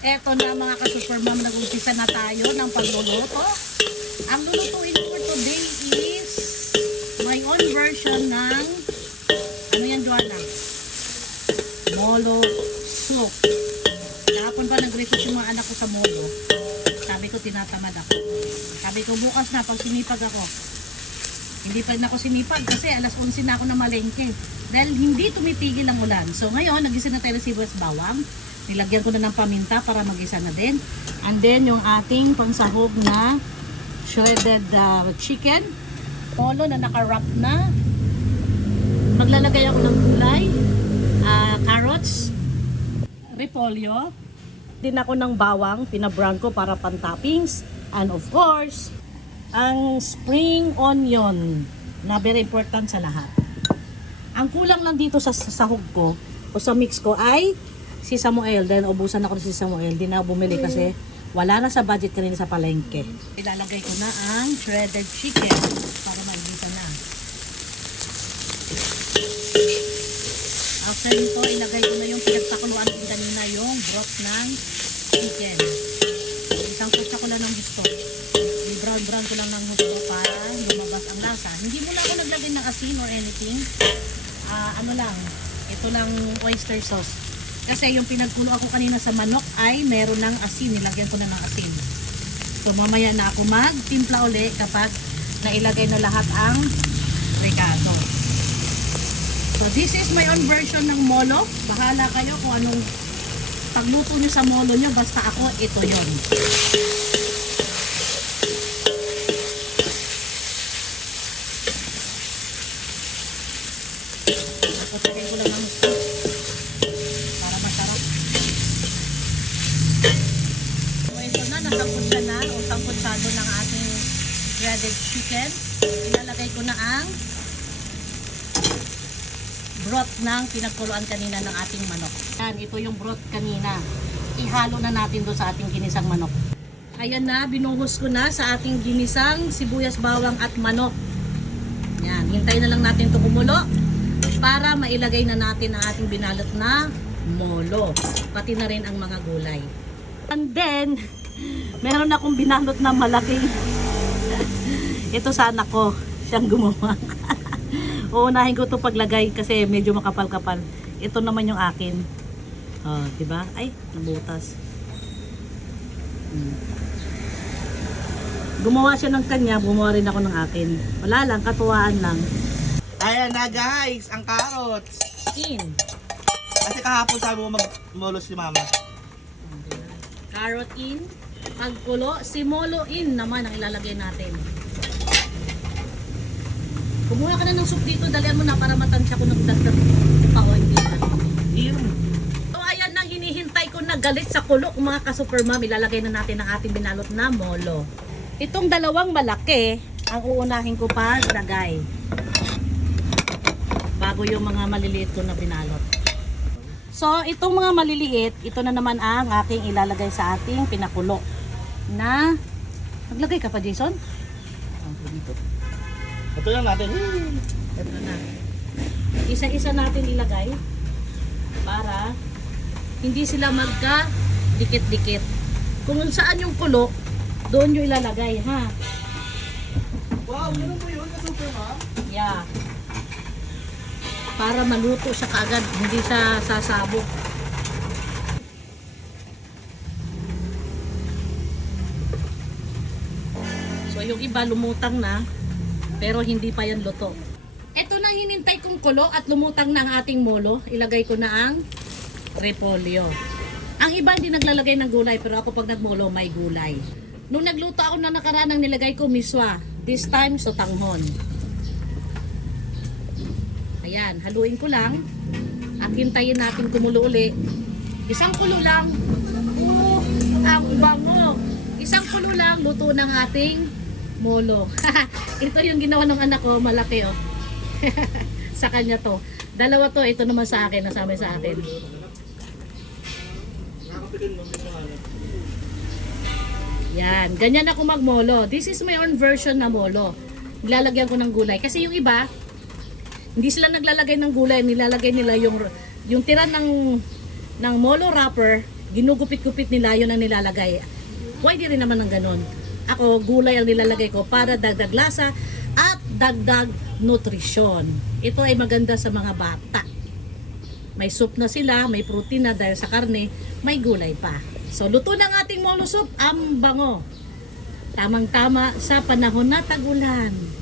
Eto na mga ka-supermom, nag-umpisa na tayo ng pagluluto. Ang lulutuin ko for today is my own version ng, ano yan, Joanna? Molo soup. Kahapon pa nag-request yung mga anak ko sa molo. Sabi ko, tinatamad ako. Sabi ko, bukas na, pag sinipag ako. Hindi pa rin ako sinipag kasi alas 11 na ako na malengke. Dahil hindi tumipigil ang ulan. So ngayon, nag-isa na tayo ng sibuyas bawang. Nilagyan ko na ng paminta para mag-isa na din. And then, yung ating pansahog na shredded chicken. Molo na naka-wrap na. Maglalagay ako ng gulay, carrots, repolyo. Din ako ng bawang, pinabrown ko para pan-toppings. And of course, ang spring onion na very important sa lahat. Ang kulang lang dito sa sahog ko o sa mix ko ay si Samuel. Then ubusan ako si Samuel. Di na bumili kasi wala na sa budget kanina sa palengke. Ilalagay ko na ang shredded chicken para mag-isa na. After nito, ilagay ko na yung pinagpakuluan ko kanina yung broth ng chicken. Isang kutsa ko lang ng gusto. I-brown ko lang ng gusto para lumabas ang lasa. Hindi mo na ako naglagay ng asin or anything. Ano lang, ito lang oyster sauce. Kasi yung pinagkulo ako kanina sa manok ay meron ng asin. Nilagyan ko na ng asin. So mamaya na ako magtimpla uli kapag nailagay na lahat ang recado. So this is my own version ng molo. Bahala kayo kung anong pagluto nyo sa molo nyo. Basta ako, ito yon. Patayin ko lang ng gusto para masarap. So ito na, nasangkot siya na o sangkot-sado ng ating shredded chicken. Ilalagay ko na ang broth ng pinagkuluan kanina ng ating manok. Yan, ito yung broth kanina. Ihalo na natin doon sa ating ginisang manok. Ayan na, binuhos ko na sa ating ginisang sibuyas, bawang at manok. Yan, hintayin na lang natin ito kumulo para mailagay na natin ang ating binalot na molo. Pati na rin ang mga gulay. And then, meron akong binalot na malaking. Ito sa anak ko. Siyang gumawa. Uunahin ko ito paglagay kasi medyo makapal-kapal. Ito naman yung akin. Oh, diba? Ay, nabutas. Gumawa siya ng kanya, gumawa rin ako ng akin. Wala lang, katuwaan lang. Ayan na guys, ang carrots. In. Kasi kahapon sabi mo mag-molo si mama. Carrot in. Pagkulo, si molo in naman ang ilalagay natin. Kumuha ka na ng soup dito, dalian mo na para matansya ko ng dagdag pa o hindi na. So ayan nang hinihintay ko na galit sa kulo mga ka-supermom. Ilalagay na natin ang ating binalot na molo. Itong dalawang malaki ang uunahin ko pa lagay. Bago yung mga maliliit ko na binalot. So, itong mga maliliit, ito na naman ang aking ilalagay sa ating pinakulo. Na, naglagay ka pa, Jason? Ito lang natin. Ito na. Isa-isa natin ilagay para hindi sila magka dikit-dikit. Kung saan yung kulo, doon yung ilalagay, ha? Wow, ganun po yun, ka-super mom? Yeah. Para maluto siya kaagad, hindi siya sasabog. So yung iba lumutang na, pero hindi pa yan luto. Ito na hinintay kong kulo at lumutang na ang ating molo. Ilagay ko na ang repolyo. Ang iba hindi naglalagay ng gulay, pero ako pag nagmolo may gulay. Nung nagluto ako na nakaraan, ang nilagay ko miswa. This time, sotanghon. Ayan, haluin ko lang at hintayin natin kumulo uli. Isang kulo lang. Oh, ang bango. Isang kulo lang, luto ng ating molo. Ito yung ginawa ng anak ko, malaki oh. Sa kanya to. Dalawa to, ito naman sa akin, nasama sa akin. Yan, ganyan ako magmolo. This is my own version na molo. Nilalagyan ko ng gulay. Kasi yung iba, hindi sila naglalagay ng gulay, nilalagay nila yung tira ng molo wrapper, ginugupit-gupit nila, yun ang nilalagay. Pwede rin naman ng ganun. Ako, gulay ang nilalagay ko para dagdag lasa at dagdag nutrisyon. Ito ay maganda sa mga bata. May soup na sila, may protein na dahil sa karne, may gulay pa. So, luto ng ating molo soup, ang bango. Tamang-tama sa panahon na tag-ulan.